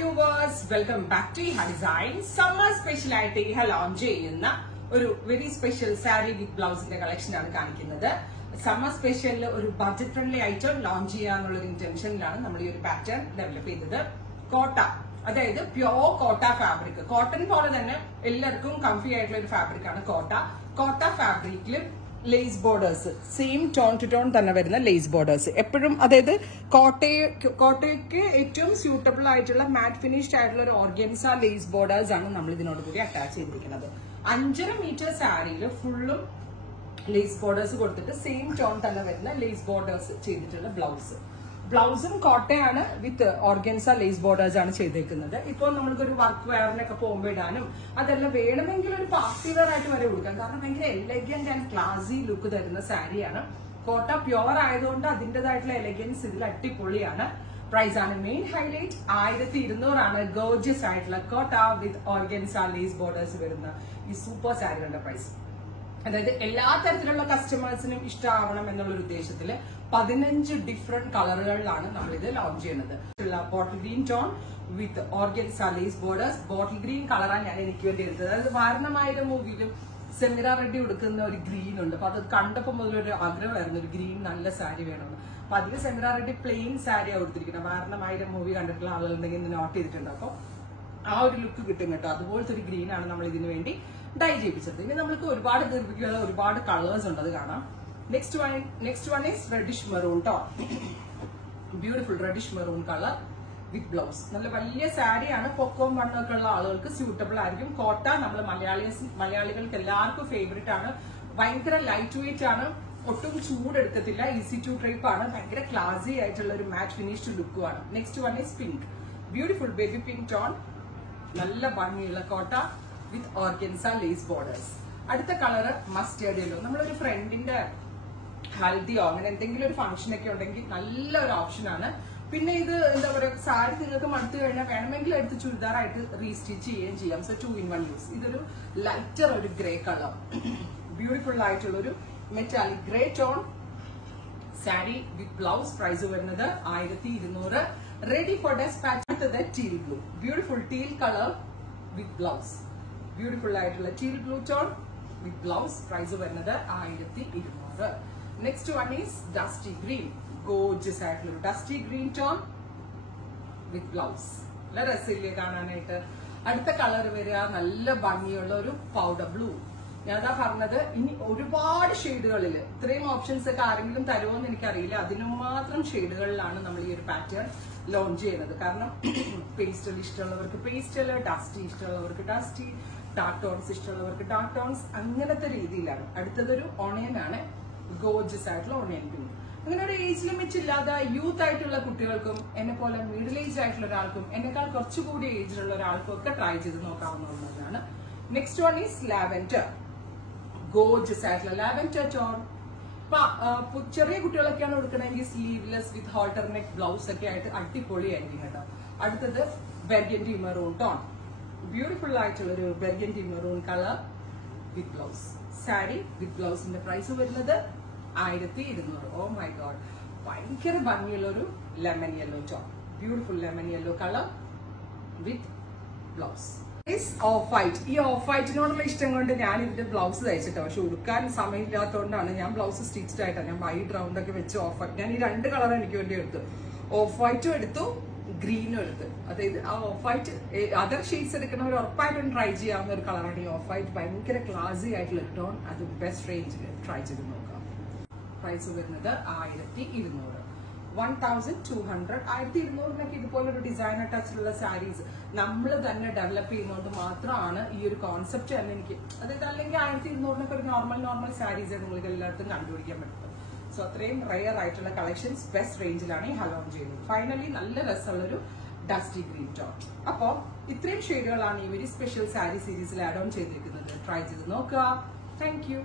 viewers, welcome back to Iha Design. Summer special ആയിട്ട് ഇഹ launch ചെയ്യുന്ന ഒരു very special sari with ബ്ലൗസിന്റെ collection ആണ് കാണിക്കുന്നത്. സമ്മർ സ്പെഷ്യലിൽ ഒരു ബഡ്ജറ്റ് ഫ്രണ്ട്ലി ഐറ്റം ലോഞ്ച് ചെയ്യാന്നുള്ള ഒരു ഇന്റൻഷനിലാണ് നമ്മൾ ഈ ഒരു പാറ്റേൺ ഡെവലപ്പ് ചെയ്തത്. കോട്ട, അതായത് പ്യോർ കോട്ട ഫാബ്രിക്, കോട്ടൺ പോലെ തന്നെ എല്ലാവർക്കും കംഫി ആയിട്ടുള്ള ഒരു ഫാബ്രിക് ആണ് കോട്ട. കോട്ട ഫാബ്രിക്കിൽ lace borders, same tone to tone തന്നെ വരുന്ന ലേസ് ബോർഡേഴ്സ് എപ്പോഴും, അതായത് കോട്ടയ്ക്ക് ഏറ്റവും സ്യൂട്ടബിൾ ആയിട്ടുള്ള മാറ്റ് ഫിനിഷ്ഡ് ആയിട്ടുള്ള ഒരു ഓർഗൻസ ലേസ് ബോർഡേഴ്സ് ആണ് നമ്മൾ ഇതിനോട് കൂടി അറ്റാച്ച് ചെയ്തിരിക്കുന്നത്. 5.5 മീറ്റർ സാരിയിൽ ഫുള്ളും ലേസ് ബോർഡേഴ്സ് കൊടുത്തിട്ട് സെയിം ടോൺ തന്നെ വരുന്ന ലേസ് ബോർഡേഴ്സ് ചെയ്തിട്ടുള്ള ബ്ലൗസും കോട്ടയാണ് വിത്ത് ഓർഗൻസ ലേസ് ബോർഡേഴ്സ് ആണ് ചെയ്തേക്കുന്നത്. ഇപ്പോൾ നമ്മൾക്കൊരു വർക്ക് വെയറിനൊക്കെ പോകുമ്പോൾ ഇടാനും അതെല്ലാം വേണമെങ്കിൽ ഒരു പാർട്ടി വെയർ ആയിട്ട് വരെ കൊടുക്കാം. കാരണം ഭയങ്കര എലഗന്റ് ആൻഡ് ക്ലാസി ലുക്ക് തരുന്ന സാരിയാണ്. കോട്ട പ്യോർ ആയതുകൊണ്ട് അതിന്റേതായിട്ടുള്ള എലഗൻസ് ഇതിൽ അടിപൊളിയാണ്. പ്രൈസ് ആണ് മെയിൻ ഹൈലൈറ്റ്. 1200 ആണ് ഗോർജിയസ് ആയിട്ടുള്ള കോട്ട വിത്ത് ഓർഗൻസ ലേസ് ബോർഡേഴ്സ് വരുന്ന ഈ സൂപ്പർ സാരികളുടെ പ്രൈസ്. അതായത് എല്ലാ തരത്തിലുള്ള കസ്റ്റമേഴ്സിനും ഇഷ്ടമാവണം എന്നുള്ളൊരു ഉദ്ദേശത്തില് 15 ഡിഫറെന്റ് കളറുകളിലാണ് നമ്മൾ ഇത് ലോഞ്ച് ചെയ്യുന്നത്. Bottle green tone with organza lace borders. Bottle green കളറാണ് ഞാൻ എനിക്ക് വേണ്ടി എടുത്തത്. അതായത് വാരണമായിരം മൂവിയിലും സെമിറ റെഡ്ഡി കൊടുക്കുന്ന ഒരു ഗ്രീൻ ഉണ്ട്. അപ്പൊ അത് കണ്ടപ്പോൾ മുതലൊരു ആഗ്രഹമായിരുന്നു ഒരു ഗ്രീൻ നല്ല സാരി വേണമെന്ന്. അപ്പൊ അധികം സെമിറ റെഡ്ഡി പ്ലെയിൻ സാരിയാണ് കൊടുത്തിരിക്കുന്നത്. വാരണമായിരം മൂവി കണ്ടിട്ടുള്ള ആളുകളുണ്ടെങ്കിൽ ഇന്ന് നോട്ട് ചെയ്തിട്ടുണ്ട്. അപ്പൊ ആ ഒരു ലുക്ക് കിട്ടും കേട്ടോ. അതുപോലത്തെ ഒരു ഗ്രീൻ ആണ് നമ്മൾ ഇതിനു വേണ്ടി ഡൈ ചെയ്യിപ്പിച്ചത്. ഇനി നമുക്ക് ഒരുപാട് ദീർഘിക്കുള്ള ഒരുപാട് കളേഴ്സ് ഉണ്ട്, അത് കാണാം. Next one is reddish maroon ട്ടോ. Beautiful reddish maroon colour with blouse. നല്ല വലിയ സാരിയാണ്. പൊക്കവും വണ്ണമൊക്കെ ഉള്ള ആളുകൾക്ക് സ്യൂട്ടബിൾ ആയിരിക്കും. കോട്ട നമ്മൾ മലയാളികൾക്ക് എല്ലാവർക്കും ഫേവറേറ്റ് ആണ്. ഭയങ്കര ലൈറ്റ് വെയിറ്റ് ആണ്, ഒട്ടും ചൂടെടുക്കത്തില്ല, ഈസി ടു ഡ്രൈപ്പ് ആണ്, ഭയങ്കര ക്ലാസി ആയിട്ടുള്ള ഒരു മാറ്റ് ഫിനിഷ്ഡ് ലുക്കുമാണ്. Next one is pink, beautiful baby pink tone. നല്ല ഭംഗിയുള്ള Kota with organza lace borders. അടുത്ത കളറ് മസ്റ്റേർഡ് യെല്ലോ. നമ്മളൊരു ഫ്രണ്ടിന്റെ ഹൽദിയോ അങ്ങനെ എന്തെങ്കിലും ഒരു ഫംഗ്ഷൻ ഒക്കെ ഉണ്ടെങ്കിൽ നല്ലൊരു ഓപ്ഷനാണ്. പിന്നെ ഇത് എന്താ പറയുക, സാരി നിങ്ങൾക്ക് മടുത്തു കഴിഞ്ഞാൽ വേണമെങ്കിൽ എടുത്ത് ചുരിദാറായിട്ട് റീസ്റ്റിച്ച് ചെയ്യുകയും ചെയ്യാം. So 2 in 1 use. ഇതൊരു ലൈറ്റർ ഒരു ഗ്രേ കളർ, ബ്യൂട്ടിഫുൾ ആയിട്ടുള്ള ഒരു metallic grey tone sari with blouse. Price വരുന്നത് 1200. Ready for despatch. അടുത്തത് teal blue, beautiful teal colour with blouse. Beautiful ആയിട്ടുള്ള teal blue tone with blouse. Price വരുന്നത് 1200. Next one is dusty green, gorgeous ആയിട്ടുള്ള ഒരു dusty green tone with blouse. നല്ല രസമില്ലേ കാണാനായിട്ട്. അടുത്ത കളർ വരിക നല്ല ഭംഗിയുള്ള ഒരു പൗഡർ ബ്ലൂ. ഞാൻ അതാ പറഞ്ഞത്, ഇനി ഒരുപാട് ഷെയ്ഡുകളിൽ ഇത്രയും ഓപ്ഷൻസ് ഒക്കെ ആരെങ്കിലും തരുമോ എന്ന് എനിക്കറിയില്ല. അതിനും മാത്രം ഷെയ്ഡുകളിലാണ് നമ്മൾ ഈ ഒരു പാറ്റേൺ ലോഞ്ച് ചെയ്യുന്നത്. കാരണം പേസ്റ്റൽ ഇഷ്ടമുള്ളവർക്ക് പേസ്റ്റൽ, ഡസ്റ്റി ഇഷ്ടമുള്ളവർക്ക് ഡസ്റ്റി, ഡാർക്ക് ടോൺസ് ഇഷ്ടമുള്ളവർക്ക് ഡാർക്ക് ടോൺസ്, അങ്ങനത്തെ രീതിയിലാണ്. അടുത്തതൊരു ഓണിയൻ ആണ്, ഗോർജിയസ് ആയിട്ടുള്ള ഓണിയൻ പിങ്ക്. അങ്ങനെ ഒരു ഏജ് ലിമിറ്റ് ഇല്ലാതെ യൂത്ത് ആയിട്ടുള്ള കുട്ടികൾക്കും എന്നെ പോലെ മിഡിൽ ഏജ് ആയിട്ടുള്ള ഒരാൾക്കും എന്നെക്കാൾ കുറച്ചുകൂടി ഏജിലുള്ള ഒരാൾക്കും ഒക്കെ ട്രൈ ചെയ്ത് നോക്കാവുന്ന ഒന്നാണ്. Next one is lavender, gorgeous ആയിട്ടുള്ള ലാവൻഡർ ടോൺ. ചെറിയ കുട്ടികളൊക്കെയാണ് കൊടുക്കണമെങ്കിൽ സ്ലീവ്ലെസ് വിത്ത് ഹോൾട്ടർ നെക്ക് ബ്ലൗസ് ഒക്കെ ആയിട്ട് അടിപൊളിയായിരിക്കും കേട്ടോ. അടുത്തത് ബെർഗൻഡി മെറൂൺ ടോൺ, ബ്യൂട്ടിഫുൾ ആയിട്ടുള്ള ഒരു burgundy maroon colour with blouse. Sari with ബ്ലൗസിന്റെ പ്രൈസ് വരുന്നത് 1200. ഓ മൈ ഗോഡ്, ഭയങ്കര ഭംഗിയുള്ള ഒരു lemon yellow tone, beautiful lemon yellow colour with blouse. Off white. ഈ ഓഫ് വൈറ്റിനോടുള്ള ഇഷ്ടം കൊണ്ട് ഞാൻ ഇതിന്റെ ബ്ലൗസ് തയ്ച്ചിട്ടോ, പക്ഷെ ഉടുക്കാൻ സമയമില്ലാത്തതുകൊണ്ടാണ് ഞാൻ ബ്ലൗസ് സ്റ്റിച്ച്ഡ് ആയിട്ടാണ്. ഞാൻ വൈറ്റ് റൗണ്ട് ഒക്കെ വെച്ച് ഓഫ് വൈറ്റ്, ഞാൻ ഈ 2 കളർ എനിക്ക് വേണ്ടി എടുത്തു. ഓഫ് വൈറ്റും എടുത്തു, ഗ്രീനും എടുത്ത്. അതായത് ആ ഓഫ് വൈറ്റ് അതർ ഷെയ്ഡ്സ് എടുക്കുന്നവർ ഉറപ്പായിട്ടും ട്രൈ ചെയ്യാവുന്ന ഒരു കളറാണ് ഈ ഓഫ് വൈറ്റ്. ഭയങ്കര ക്ലാസി ആയിട്ടുള്ള ടോൺ, അത് ബെസ്റ്റ് റേഞ്ചിൽ ട്രൈ ചെയ്ത് നോക്കാം. പ്രൈസ് വരുന്നത് 1200. 1200. 1200 ഇതുപോലൊരു ഡിസൈനർ ടച്ചിലുള്ള സാരീസ് നമ്മൾ തന്നെ ഡെവലപ്പ് ചെയ്യുന്നതുകൊണ്ട് മാത്രമാണ് ഈ ഒരു കോൺസെപ്റ്റ് തന്നെ എനിക്ക്, അതായത് അല്ലെങ്കിൽ 1200 ഒരു നോർമൽ സാരീസ് നിങ്ങൾക്ക് എല്ലായിടത്തും കണ്ടുപിടിക്കാൻ പറ്റും. സോ അത്രയും റെയർ ആയിട്ടുള്ള കളക്ഷൻസ് ബെസ്റ്റ് റേഞ്ചിലാണ് ഈ ലോഞ്ച് ചെയ്യുന്നത്. ഫൈനലി നല്ല രസമുള്ളൊരു ഡസ്റ്റി ഗ്രീൻ ടോൺ. അപ്പോ ഇത്രയും ഷെയ്ഡുകളാണ് ഈ വെരി സ്പെഷ്യൽ സാരി സീരീസിൽ ആഡ് ഓൺ ചെയ്തിരിക്കുന്നത്. ട്രൈ ചെയ്ത് നോക്കുക. Thank you.